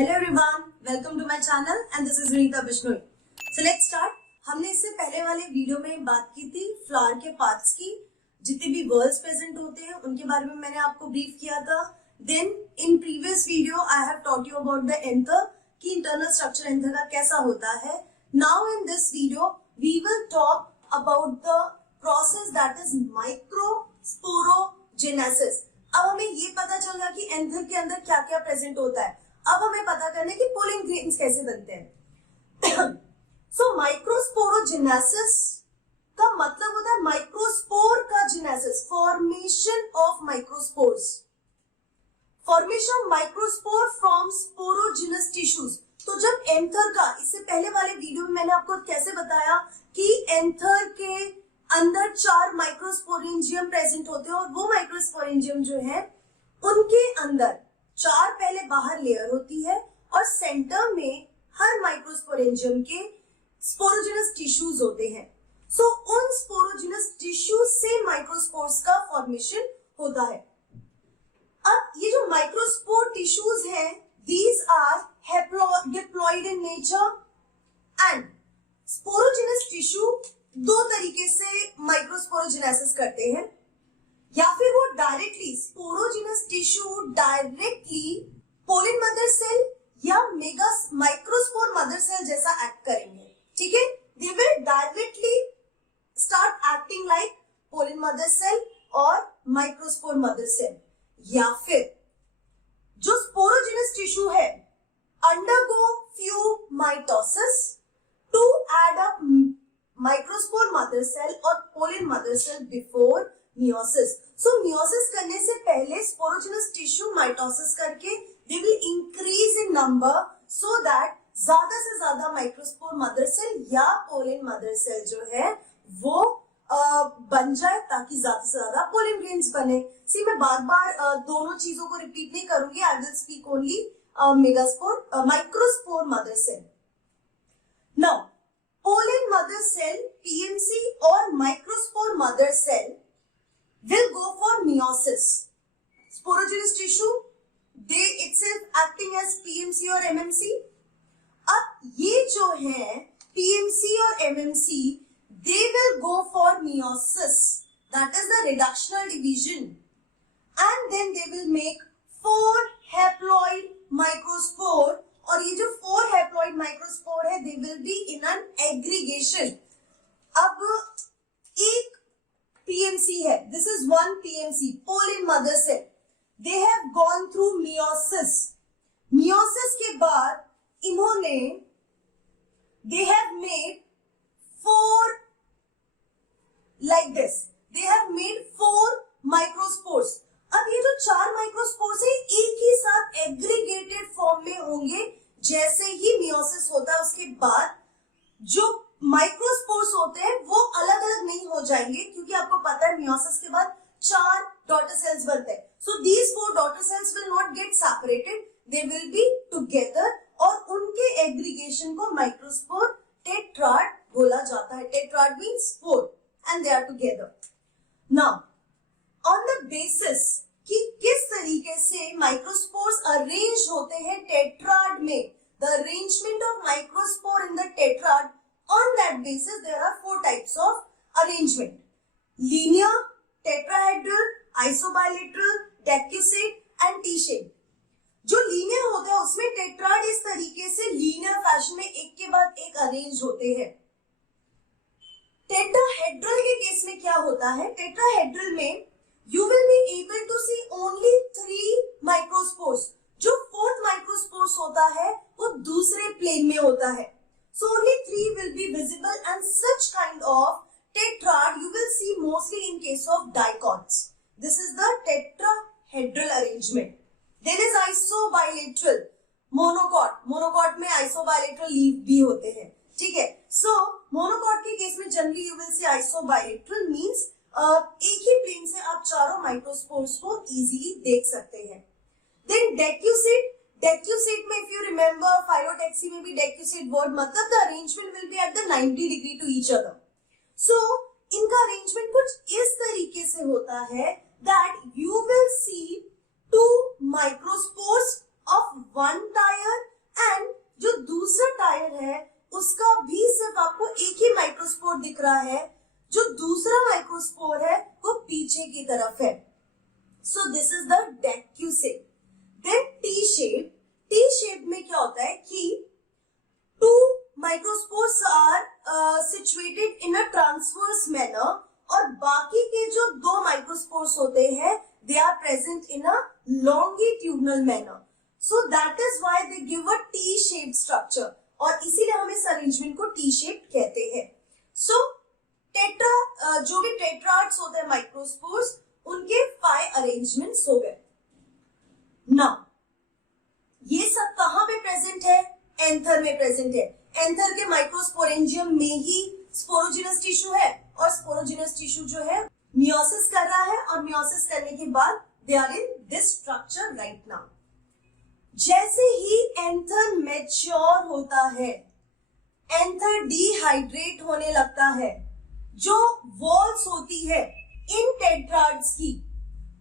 Hello everyone, welcome to my channel and this is Rita Bishnoi. So let's start. हमने इससे पहले वाले वीडियो में बात की थी फ्लावर के पार्ट्स की, जितने भी वर्ड्स प्रेजेंट होते हैं उनके बारे में मैंने आपको ब्रीफ किया था। Then in previous video I have taught you about the anther की इंटरनल स्ट्रक्चर एंथर का कैसा होता है। Now in this video we will talk about the process that is microsporogenesis. अब हमें ये पता चल गया कि एंथर के अंदर क्या क्या प्रेजेंट होता है। अब हमें पता करना है कि पोलिन ग्रेन्स कैसे बनते हैं। सो माइक्रोस्पोरोजेनेसिस का मतलब होता है माइक्रोस्पोर का genesis, formation of microspores, formation of microspore from sporogenous tissues. तो जब एंथर का, इससे पहले वाले वीडियो में मैंने आपको कैसे बताया कि एंथर के अंदर 4 माइक्रोस्पोरेंजियम प्रेजेंट होते हैं और वो माइक्रोस्पोरेंजियम जो है उनके अंदर 4 पहले बाहर लेयर होती है और सेंटर में हर माइक्रोस्पोरेंजियम के स्पोरोजिनस टिश्यूज होते हैं। सो उन स्पोरोजिनस टिश्यूज से माइक्रोस्पोर्स का फॉर्मेशन होता है। अब ये जो माइक्रोस्पोर टिश्यूज हैं, these are diploid in nature and sporogenous tissue 2 तरीके से माइक्रोस्पोरोजेनेसिस करते हैं, या फिर वो directly sporogenous tissue directly pollen mother cell या मेगा माइक्रोस्पोर मदर सेल जैसा एक्ट करेंगे। ठीक है, they will directly start acting like pollen mother cell और माइक्रोस्पोर मदर सेल, या फिर जो स्पोरोजिनस टिश्यू है undergo few mitosis to add up microspore mother cell और pollen mother cell before meiosis. So meiosis करने से पहले स्पोरोजिनस टिश्यू माइटोसिस करके they will increase in number so that ज्यादा से ज्यादा माइक्रोस्पोर मदर सेल या पोलिन मदर सेल जो है वो बन जाए, ताकि ज्यादा से ज्यादा पोलिन ग्रेन्स बने। सी मैं बार बार दोनों चीजों को रिपीट नहीं करूंगी, I will speak only megaspore microspore mother cell. Now pollen mother cell, PMC और microspore mother cell will go for meiosis. Sporogenous tissue, they itself acting as PMC or MMC. अब ये जो है PMC और MMC, they will go for meiosis, that is the reductional division, and then they will make 4 haploid microspore, और ये जो 4 haploid microspore है they will be in an aggregation. अब एक PMC है, this is one PMC, pollen mother cell, they have gone through meiosis. meiosis के बाद इन्होंने they have made 4 like this, they have made 4 microspores. अब ये जो 4 माइक्रोस्पोर्स है एक ही साथ एग्रीगेटेड फॉर्म में होंगे। जैसे ही meiosis होता है उसके बाद जो माइक्रोस्पोर्स होते हैं वो अलग अलग नहीं हो जाएंगे, क्योंकि आपको पता है मियोसिस के बाद 4 डॉटर सेल्स बनते हैं। So these 4 daughter cells will not get separated, they will be together, और उनके एग्रीगेशन को माइक्रोस्पोर टेट्राड बोला जाता है। Tetrad means 4 and they are together. Now on the basis कि किस तरीके से माइक्रोस्पोर्स अरेंज होते हैं टेट्राड में, the arrangement of microspore in the tetrad, on that basis there are 4 types of arrangement: linear, tetrahedral, isobilateral, decussate and T-shape. जो linear होता है उसमें टेट्राड इस तरीके से लीनियर फैशन में एक के बाद एक अरेंज होते हैं। टेट्राहेड्रल के केस में क्या होता है, टेट्राहेड्रल में you will be able to see only 3 microspores. जो 4th माइक्रोस्पोर्स होता है वो दूसरे प्लेन में होता है। So only 3 will be visible, and such kind of tetrad you will see mostly in case of dicots. This is the tetrahedral arrangement. Then is isobilateral, monocot. monocot में isobilateral leaf भी होते हैं। ठीक है, so monocot के case में generally you will see isobilateral means एक ही plane से आप चारों माइक्रोस्पोर्स को easily देख सकते हैं। Then decussate, डेक्यूसेट में if you remember phyllotaxy में भी डेक्यूसेट वर्ड मतलब the arrangement will be at the 90 degree to each other. So इनका अरेंजमेंट कुछ इस तरीके से होता है that you will see 2 microspores of one tier and जो दूसरा टायर है उसका भी सिर्फ आपको एक ही माइक्रोस्पोर दिख रहा है, जो दूसरा माइक्रोस्पोर है वो पीछे की तरफ है. So this is the decussate. Then T shape. T shape में क्या होता है कि two microspores are situated in a transverse manner, और बाकी के जो दो माइक्रोस्पोर्स होते हैं they are present in a longitudinal manner. So that is why they give a T shape structure, और इसीलिए हम इस अरेंजमेंट को टी शेप कहते हैं. सो टेट्रा, जो भी टेट्राड्स होते हैं माइक्रोस्पोर्स, उनके 5 अरेंजमेंट्स हो गए. नाउ ये सब कहां पे प्रेजेंट है? एंथर में प्रेजेंट है. एंथर के माइक्रोस्पोरेंजियम में ही स्पोरोजिनस टिश्यू है, और स्पोरोजिनस टिश्यू जो है मियोसिस कर रहा है, और मियोसिस करने के बाद they are in this structure right now. जैसे ही एंथर मैच्योर होता है, एंथर डिहाइड्रेट होने लगता है, जो वॉल्स होती है इन टेट्राड्स की,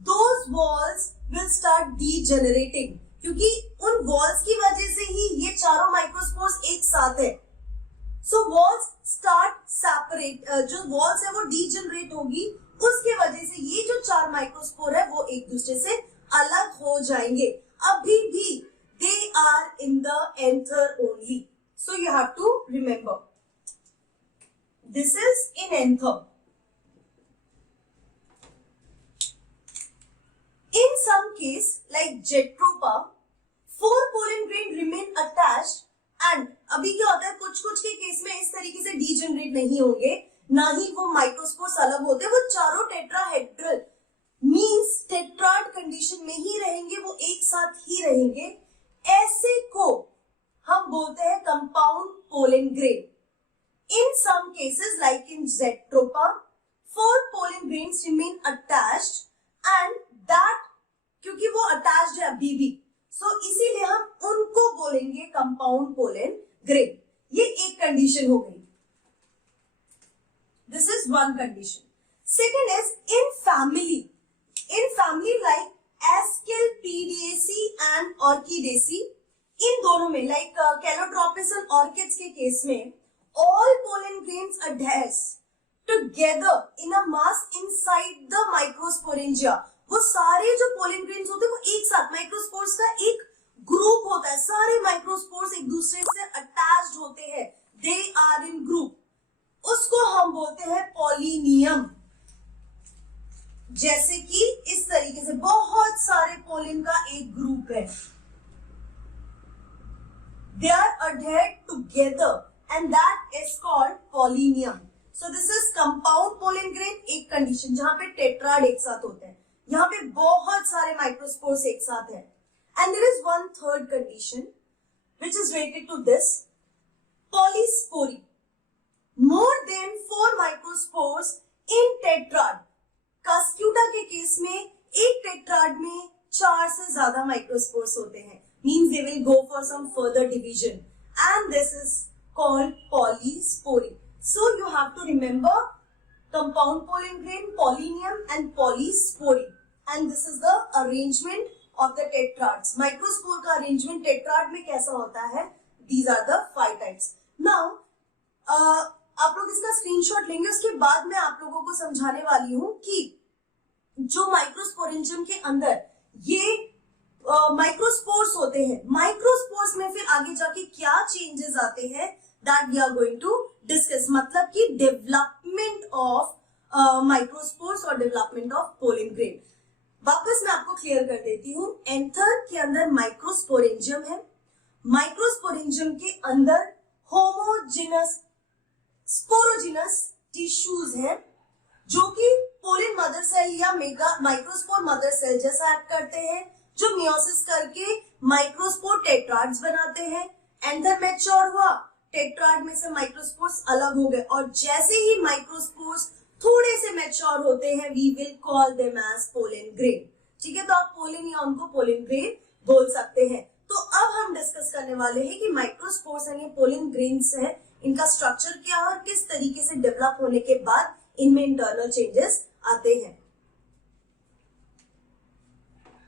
दोज वॉल्स विल स्टार्ट डीजेनरेटिंग, क्योंकि उन वॉल्स की वजह से ही ये चारों माइक्रोस्पोर्स एक साथ है. सो वॉल्स स्टार्ट सेपरेट, जो वॉल्स है वो डीजेनरेट होगी, उसके वजह से ये जो 4 माइक्रोस्पोर है वो एक दूसरे से अलग हो जाएंगे. अभी भी they are in the anther only. So you have to remember this is in anther. In some case, like Jatropha, 4 pollen grain remain attached, and अभी क्या होता है, कुछ कुछ के केस में इस तरीके से डीजेनरेट नहीं होंगे, ना ही वो माइक्रोस्पोर्स अलग होते, वो चारों टेट्राहेड्रल मींस टेट्राड कंडीशन में ही रहेंगे, वो एक साथ ही रहेंगे. ऐसे को हम बोलते हैं compound pollen grain. In some cases, like in Jatropha, 4 pollen grains remain attached, and that क्योंकि वो अटैच्ड है अभी भी, सो इसीलिए हम उनको बोलेंगे कंपाउंड पोलन ग्रेन. ये एक कंडीशन हो गई. This is one condition. Second is in family. In family like Asclepiadaceae and Orchidaceae, इन दोनों में लाइक कैलोट्रोपिस एंड ऑर्किड्स के केस में all pollen grains attach together in a mass inside the microsporangia. वो सारे जो पोलन ग्रेन्स होते हैं वो एक साथ, माइक्रोस्पोर्स का एक ग्रुप होता है, सारे माइक्रोस्पोर्स एक दूसरे से अटैच्ड होते हैं, दे आर इन ग्रुप. उसको हम बोलते हैं पॉलिनियम. जैसे कि इस तरीके से बहुत सारे पोलन का एक ग्रुप है, they are adhered together and that is called pollinium. So this is compound pollen grain, एक कंडीशन जहां पे टेट्राड एक साथ होते हैं, यहाँ पे बहुत सारे माइक्रोस्पोर्स एक साथ हैं. And there is one third condition which is related to this, polyspory. More than 4 microspores in tetrad. Cuscuta के केस में एक टेट्राड में 4 से ज्यादा माइक्रोस्पोर्स होते हैं, means they will go for some further division, and this is called polyspory. So you have to remember compound pollen grain, pollinium and polyspory, and this is the arrangement of the tetrads. Microspore का arrangement tetrad में कैसा होता है? These are the 5 types. Now आप लोग इसका screenshot लेंगे, उसके बाद मैं आप लोगों को समझाने वाली हूँ कि जो माइक्रोस्पोरेंजियम के अंदर ये माइक्रोस्पोर्स होते हैं, माइक्रोस्पोर्स में फिर आगे जाके क्या चेंजेस आते हैं, that we are going to discuss. मतलब कि डेवलपमेंट ऑफ माइक्रोस्पोर्स और डेवलपमेंट ऑफ पोलन ग्रेन. वापस मैं आपको क्लियर कर देती हूँ. एंथर के अंदर माइक्रोस्पोरेंजियम है, माइक्रोस्पोरेंजियम के अंदर होमोजिनस स्पोरोजिनस टिश्यूज हैं, जो कि पोलन मदर सेल या मेगा माइक्रोस्पोर मदर सेल जैसा एक्ट करते हैं, जो मियोसिस करके माइक्रोस्पोर टेट्राड्स बनाते हैं. एंथर मैच्योर हुआ, टेट्राड में से माइक्रोस्पोर्स अलग हो गए, और जैसे ही माइक्रोस्पोर्स थोड़े से मैच्योर होते हैं, we will call them as pollen grain. ठीक है, तो आप पोलन या उनको पोलन ग्रेन बोल सकते हैं. तो अब हम डिस्कस करने वाले हैं कि माइक्रोस्पोर्स यानी पोलन ग्रेन्स हैं, इनका स्ट्रक्चर क्या है और किस तरीके से डेवलप होने के बाद इनमें इंटरनल चेंजेस आते हैं.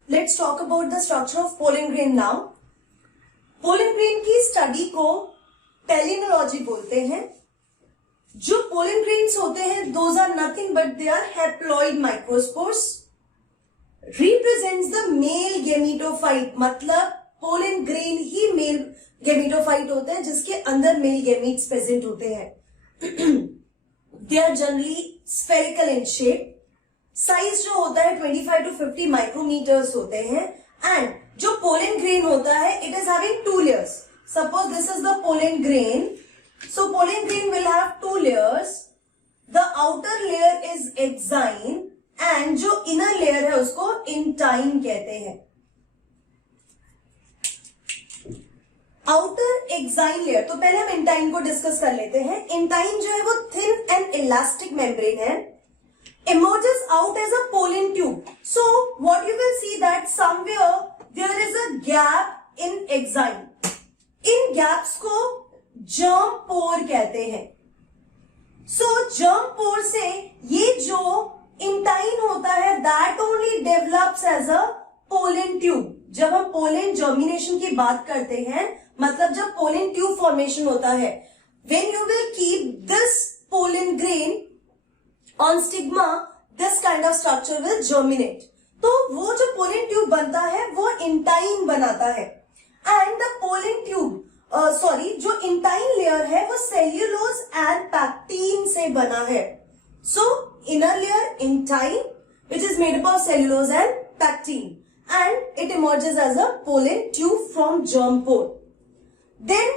Let's talk about the structure of pollen grain now. Pollen grain की स्टडी को टेलिनोलॉजी बोलते हैं। जो पोलन ग्रेन्स होते हैं those are nothing but they are haploid microspores, represents the male gametophyte, मतलब पोलन ग्रेन ही मेल गेमीटोफाइट होते हैं जिसके अंदर मेल गेमीट्स प्रेजेंट होते हैं। They are generally spherical in shape, size जो होता है 25 to 50 माइक्रोमीटर्स होते हैं। एंड जो पोलन ग्रेन होता है it is having 2 layers। Suppose this is the pollen grain, so pollen grain will have 2 layers, the outer layer is exine and जो inner layer है उसको intine कहते हैं। outer exine layer, तो पहले हम intine को डिस्कस कर लेते हैं। intine जो है वो thin and elastic membrane है, emerges out as a pollen tube, so what you will see that somewhere there is a gap in exine, in gaps को जर्म पोर कहते हैं। सो जर्म पोर से ये जो इंटाइन होता है that only develops as a pollen tube. जब हम पोलन जर्मिनेशन की बात करते हैं, मतलब जब पोलन ट्यूब फॉर्मेशन होता है, when you will keep this pollen grain on stigma, this kind of structure will germinate. तो वो जो पोलन ट्यूब बनता है वो इंटाइन बनाता है। एंड द पोलन ट्यूब जो इंटाइन लेयर है वो सेल्यूलोज एंड पैक्टीन से बना है। So inner layer intine which is made up of cellulose and pectin and it emerges as a pollen tube from germ pore. Then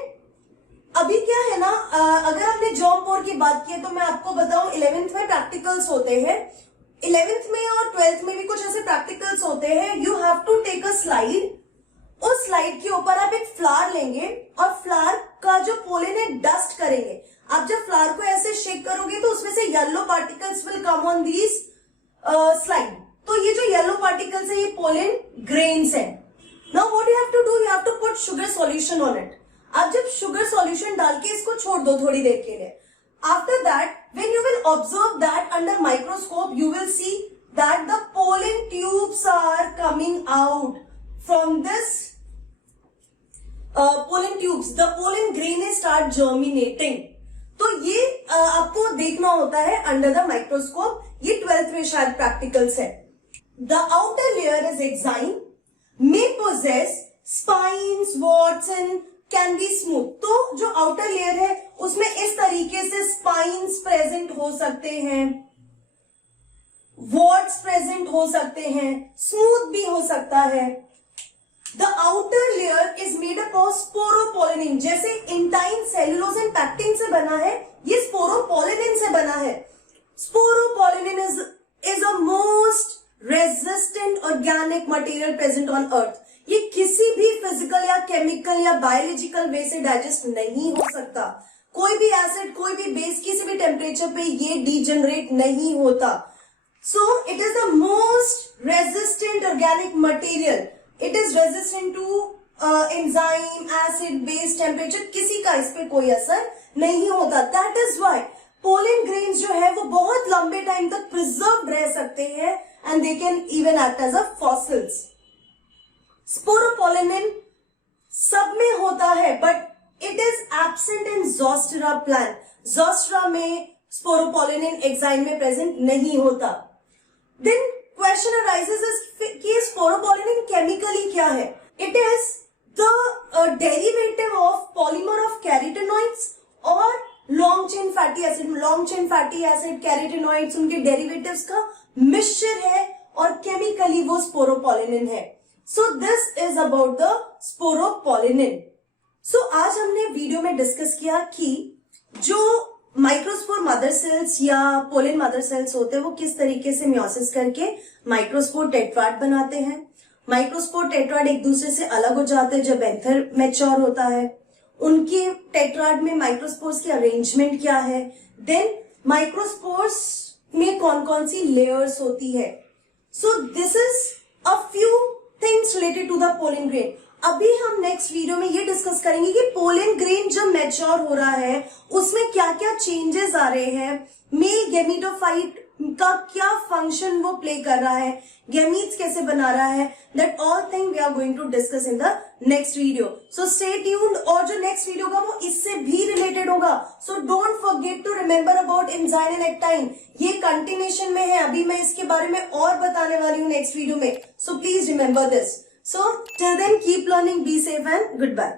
अभी क्या है ना, अगर आपने जर्म पोर की बात की है तो मैं आपको बताऊं 11th में प्रैक्टिकल्स होते हैं, 11th में और 12th में भी कुछ ऐसे प्रैक्टिकल्स होते हैं। You have to take a slide, उस स्लाइड के ऊपर आप एक फ्लावर लेंगे और फ्लावर का जो पोलन है डस्ट करेंगे। आप जब फ्लावर को ऐसे शेक करोगे तो उसमें से yellow particles will come on these slide. तो ये जो येलो पार्टिकल्स है ये पोलन ग्रेन्स है। Now what you have to do, you have to put sugar solution on it. आप जब शुगर सॉल्यूशन डाल के इसको छोड़ दो थोड़ी देर के लिए, after that when you will observe that under microscope you will see that the pollen tubes are coming out from this pollen tubes, the pollen grain start germinating। तो ये आपको देखना होता है अंडर द माइक्रोस्कोप। ये 12th में शायद practicals है। The outer layer is exine, may possess spines, warts and can be smooth। तो जो outer layer है उसमें इस तरीके से spines present हो सकते हैं, warts present हो सकते हैं, smooth भी हो सकता है। The outer layer is made up of sporopollenin, जैसे इंटाइन सेल्यूलोज एंड पैक्टिन से बना है, ये स्पोरोपोलिनिन से बना है। Sporopollenin is a most resistant organic material present on earth। ये किसी भी फिजिकल या केमिकल या बायोलॉजिकल वे से डाइजेस्ट नहीं हो सकता। कोई भी एसिड, कोई भी बेस किसी भी टेम्परेचर पे ये डीजनरेट नहीं होता। So it is the most resistant organic material। It is resistant to enzyme, acid, base, temperature, किसी का इस पे कोई असर नहीं होता। That is why pollen grains जो है वो बहुत लंबे टाइम तक प्रिजर्व रह सकते हैं and they can even act as a fossils। Sporopollenin सब में होता है but it is absent in Zostera plant। Zostera में sporopollenin exine में present नहीं होता। Then question arises is कि sporopollenin chemically क्या है? It is the derivative of polymer of carotenoids और long chain fatty acid। long chain fatty acid, carotenoids उनके derivatives का मिश्र है और chemically वो sporopollenin है। So this is about the sporopollenin। So आज हमने वीडियो में डिस्कस किया कि जो माइक्रोस्पोर मदर सेल्स या पोलन मदर सेल्स होते हैं वो किस तरीके से म्योसिस करके माइक्रोस्पोर टेट्राड बनाते हैं। माइक्रोस्पोर टेट्राड एक दूसरे से अलग हो जाते हैं जब एंथर मैच्योर होता है। उनके टेट्राड में माइक्रोस्पोर्स की अरेंजमेंट क्या है, देन माइक्रोस्पोर्स में कौन कौन सी लेयर्स होती है। So this is a few things related to the pollen grain. अभी हम नेक्स्ट वीडियो में ये डिस्कस करेंगे कि पोलन ग्रेन जब मैच्योर हो रहा है उसमें क्या क्या चेंजेस आ रहे हैं, मेल गेमीटोफाइट का क्या फंक्शन वो प्ले कर रहा है, गैमीट्स कैसे बना रहा है, that all thing we are going to discuss in the next video. So stay tuned. और जो नेक्स्ट वीडियो का वो इससे भी रिलेटेड होगा. So don't forget to remember about enzyme and exine. ये कंटिन्यूशन में है, अभी मैं इसके बारे में और बताने वाली हूँ नेक्स्ट वीडियो में. So please remember this. So till then keep learning, be safe and good bye.